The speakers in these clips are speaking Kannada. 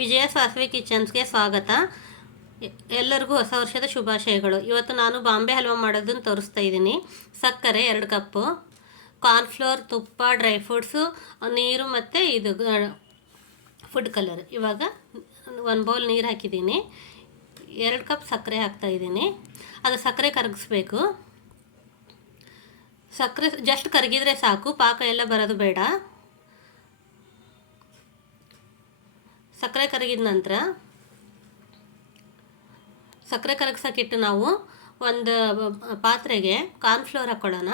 ವಿಜಯ ಸಾಸ್ವಿ ಕಿಚನ್ಸ್ಗೆ ಸ್ವಾಗತ. ಎಲ್ಲರಿಗೂ ಹೊಸ ವರ್ಷದ ಶುಭಾಶಯಗಳು. ಇವತ್ತು ನಾನು ಬಾಂಬೆ ಹಲ್ವಾ ಮಾಡೋದನ್ನು ತೋರಿಸ್ತಾ ಇದ್ದೀನಿ. ಸಕ್ಕರೆ 2 ಕಪ್ಪು, ಕಾರ್ನ್ಫ್ಲೋರ್, ತುಪ್ಪ, ಡ್ರೈ ಫ್ರೂಟ್ಸು, ನೀರು ಮತ್ತು ಇದು ಫುಡ್ ಕಲರ್. ಇವಾಗ 1 ಬೌಲ್ ನೀರು ಹಾಕಿದ್ದೀನಿ. 2 ಕಪ್ ಸಕ್ಕರೆ ಹಾಕ್ತಾಯಿದ್ದೀನಿ. ಅದು ಸಕ್ಕರೆ ಕರಗಿಸ್ಬೇಕು. ಸಕ್ಕರೆ ಜಸ್ಟ್ ಕರಗಿದ್ರೆ ಸಾಕು, ಪಾಕ ಎಲ್ಲ ಬರೋದು ಬೇಡ. ಸಕ್ಕರೆ ಕರಗಿದ ನಂತರ ಸಕ್ಕರೆ ಕರಗಿಸೋಕ್ಕಿಟ್ಟು ನಾವು ಒಂದು ಪಾತ್ರೆಗೆ ಕಾರ್ನ್ಫ್ಲೋರ್ ಹಾಕ್ಕೊಳ್ಳೋಣ.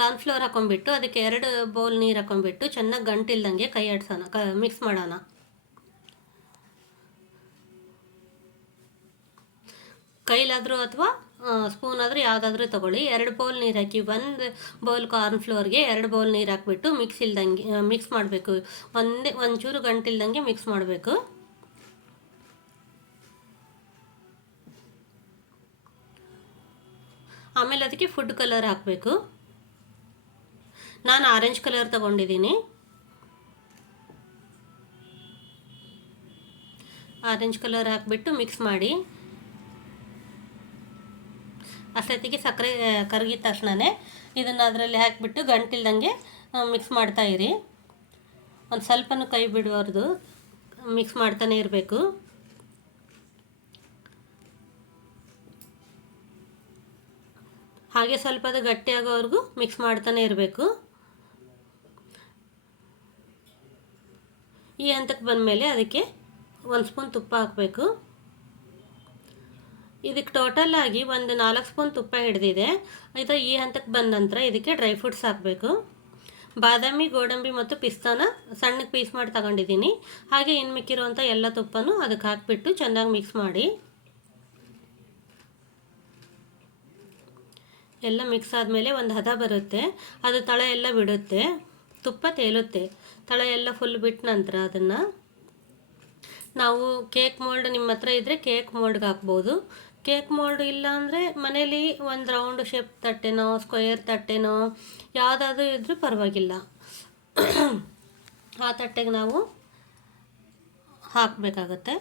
ಕಾರ್ನ್ಫ್ಲೋರ್ ಹಾಕೊಂಡ್ಬಿಟ್ಟು ಅದಕ್ಕೆ 2 ಬೌಲ್ ನೀರು ಹಾಕೊಂಡ್ಬಿಟ್ಟು ಚೆನ್ನಾಗಿ ಗಂಟಿಲ್ದಂಗೆ ಕೈ ಆಡಿಸೋಣ, ಮಿಕ್ಸ್ ಮಾಡೋಣ. ಕೈಲಾದರೂ ಅಥವಾ ಸ್ಪೂನ್ ಆದರೂ ಯಾವುದಾದ್ರೂ ತೊಗೊಳ್ಳಿ. 2 ಬೌಲ್ ನೀರು ಹಾಕಿ 1 ಬೌಲ್ ಕಾರ್ನ್ಫ್ಲೋರ್ಗೆ 2 ಬೌಲ್ ನೀರು ಹಾಕ್ಬಿಟ್ಟು ಮಿಕ್ಸ್ ಮಾಡಬೇಕು. ಒಂಚೂರು ಗಂಟಿಲ್ದಂಗೆ ಮಿಕ್ಸ್ ಮಾಡಬೇಕು. ಆಮೇಲೆ ಅದಕ್ಕೆ ಫುಡ್ ಕಲರ್ ಹಾಕಬೇಕು. ನಾನು ಆರೆಂಜ್ ಕಲರ್ ತಗೊಂಡಿದ್ದೀನಿ. ಆರೆಂಜ್ ಕಲರ್ ಹಾಕಿಬಿಟ್ಟು ಮಿಕ್ಸ್ ಮಾಡಿ. ಅಷ್ಟೊತ್ತಿಗೆ ಸಕ್ಕರೆ ಕರಗಿದ ತಕ್ಷಣವೇ ಇದನ್ನು ಅದರಲ್ಲಿ ಹಾಕಿಬಿಟ್ಟು ಗಂಟಿಲ್ದಂಗೆ ಮಿಕ್ಸ್ ಮಾಡ್ತಾಯಿರಿ. ಒಂದು ಸ್ವಲ್ಪನೂ ಕೈ ಬಿಡಬಾರ್ದು, ಮಿಕ್ಸ್ ಮಾಡ್ತಾನೆ ಇರಬೇಕು. ಹಾಗೆ ಸ್ವಲ್ಪ ಅದು ಗಟ್ಟಿಯಾಗೋವರೆಗೂ ಮಿಕ್ಸ್ ಮಾಡ್ತಾನೆ ಇರಬೇಕು. ಈ ಹಂತಕ್ಕೆ ಬಂದಮೇಲೆ ಅದಕ್ಕೆ 1 ಸ್ಪೂನ್ ತುಪ್ಪ ಹಾಕಬೇಕು. ಇದಕ್ಕೆ ಟೋಟಲ್ ಆಗಿ ಒಂದು 4 ಸ್ಪೂನ್ ತುಪ್ಪ ಹಿಡಿದಿದೆ. ಇದು ಈ ಹಂತಕ್ಕೆ ಬಂದ ನಂತರ ಇದಕ್ಕೆ ಡ್ರೈ ಫ್ರೂಟ್ಸ್ ಹಾಕಬೇಕು. ಬಾದಾಮಿ, ಗೋಡಂಬಿ ಮತ್ತು ಪಿಸ್ತಾನ ಸಣ್ಣಗೆ ಪೀಸ್ ಮಾಡಿ ತಗೊಂಡಿದ್ದೀನಿ. ಹಾಗೆ ಇನ್ನು ಮಿಕ್ಕಿರುವಂಥ ಎಲ್ಲ ತುಪ್ಪನೂ ಅದಕ್ಕೆ ಹಾಕಿಬಿಟ್ಟು ಚೆನ್ನಾಗಿ ಮಿಕ್ಸ್ ಮಾಡಿ. ಎಲ್ಲ ಮಿಕ್ಸ್ ಆದಮೇಲೆ ಒಂದು ಹದ ಬರುತ್ತೆ. ಅದು ತಳ ಎಲ್ಲ ಬಿಡುತ್ತೆ, ತುಪ್ಪ ತೇಲುತ್ತೆ. ತಳ ಎಲ್ಲ ಫುಲ್ ಬಿಟ್ಟ ನಂತರ ಅದನ್ನು ನಾವು ಕೇಕ್ ಮೋಲ್ಡ್ ನಿಮ್ಮ ಹತ್ರ ಇದ್ದರೆ ಕೇಕ್ ಮೋಲ್ಡ್ಗೆ ಹಾಕ್ಬೋದು. ಕೇಕ್ ಮೋಲ್ಡ್ ಇಲ್ಲ ಅಂದರೆ ಮನೇಲಿ ಒಂದು ರೌಂಡ್ ಶೇಪ್ ತಟ್ಟೆನೋ ಸ್ಕ್ವೇರ್ ತಟ್ಟೆನೋ ಯಾವುದಾದ್ರೂ ಇದ್ರೂ ಪರವಾಗಿಲ್ಲ. ಆ ತಟ್ಟೆಗೆ ನಾವು ಹಾಕಬೇಕಾಗತ್ತೆ.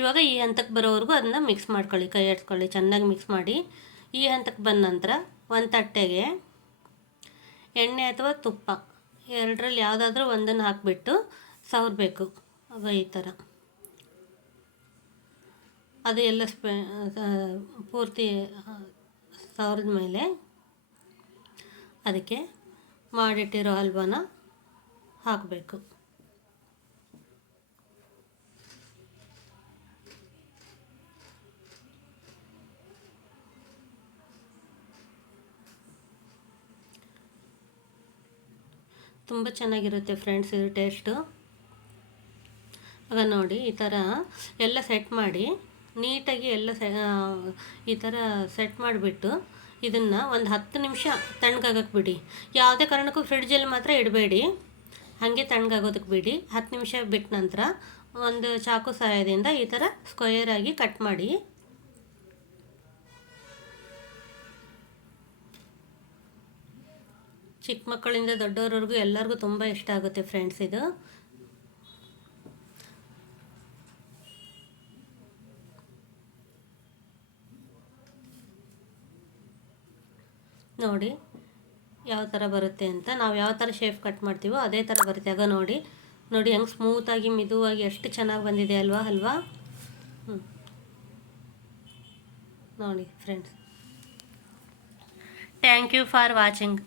ಇವಾಗ ಈ ಹಂತಕ್ಕೆ ಬರೋವರೆಗೂ ಅದನ್ನ ಮಿಕ್ಸ್ ಮಾಡ್ಕೊಳ್ಳಿ, ಕೈ ಆಡಿಸ್ಕೊಳ್ಳಿ, ಚೆನ್ನಾಗಿ ಮಿಕ್ಸ್ ಮಾಡಿ. ಈ ಹಂತಕ್ಕೆ ಬಂದ ನಂತರ ಒಂದು ತಟ್ಟೆಗೆ ಎಣ್ಣೆ ಅಥವಾ ತುಪ್ಪ ಎರಡರಲ್ಲಿ ಯಾವುದಾದ್ರೂ ಒಂದನ್ನು ಹಾಕಿಬಿಟ್ಟು ಸವರಬೇಕು. ಆಗ ಈ ಥರ ಅದು ಎಲ್ಲ ಪೂರ್ತಿ ಸವರಿದ ಮೇಲೆ ಅದಕ್ಕೆ ಮಾಡಿಟ್ಟಿರೋ ಹಲ್ವಾನ ಹಾಕಬೇಕು. ತುಂಬ ಚೆನ್ನಾಗಿರುತ್ತೆ ಫ್ರೆಂಡ್ಸ್ ಇದು ಟೇಸ್ಟು. ಆಗ ನೋಡಿ ಈ ಥರ ಎಲ್ಲ ಸೆಟ್ ಮಾಡಿ ನೀಟಾಗಿ ಎಲ್ಲ ಈ ಥರ ಸೆಟ್ ಮಾಡಿಬಿಟ್ಟು ಇದನ್ನು ಒಂದು 10 ನಿಮಿಷ ತಣ್ಣಗಾಗಕ್ಕೆ ಬಿಡಿ. ಯಾವುದೇ ಕಾರಣಕ್ಕೂ ಫ್ರಿಡ್ಜಲ್ಲಿ ಮಾತ್ರ ಇಡಬೇಡಿ, ಹಾಗೆ ತಣ್ಣಗಾಗೋದಕ್ಕೆ ಬಿಡಿ. 10 ನಿಮಿಷ ಬಿಟ್ಟ ನಂತರ ಒಂದು ಚಾಕು ಸಹಾಯದಿಂದ ಈ ಥರ ಸ್ಕ್ವೇರ್ ಆಗಿ ಕಟ್ ಮಾಡಿ. ಚಿಕ್ಕ ಮಕ್ಕಳಿಂದ ದೊಡ್ಡವರವರೆಗೂ ಎಲ್ಲರಿಗೂ ತುಂಬ ಇಷ್ಟ ಆಗುತ್ತೆ ಫ್ರೆಂಡ್ಸ್ ಇದು. ನೋಡಿ ಯಾವ ಥರ ಬರುತ್ತೆ ಅಂತ. ನಾವು ಯಾವ ಥರ ಶೇಪ್ ಕಟ್ ಮಾಡ್ತೀವೋ ಅದೇ ಥರ ಬರುತ್ತೆ. ಆಗ ನೋಡಿ ಹೆಂಗೆ ಸ್ಮೂತಾಗಿ ಮಿದುವಾಗಿ ಎಷ್ಟು ಚೆನ್ನಾಗಿ ಬಂದಿದೆ ಅಲ್ವಾ. ನೋಡಿ friends, thank you for watching.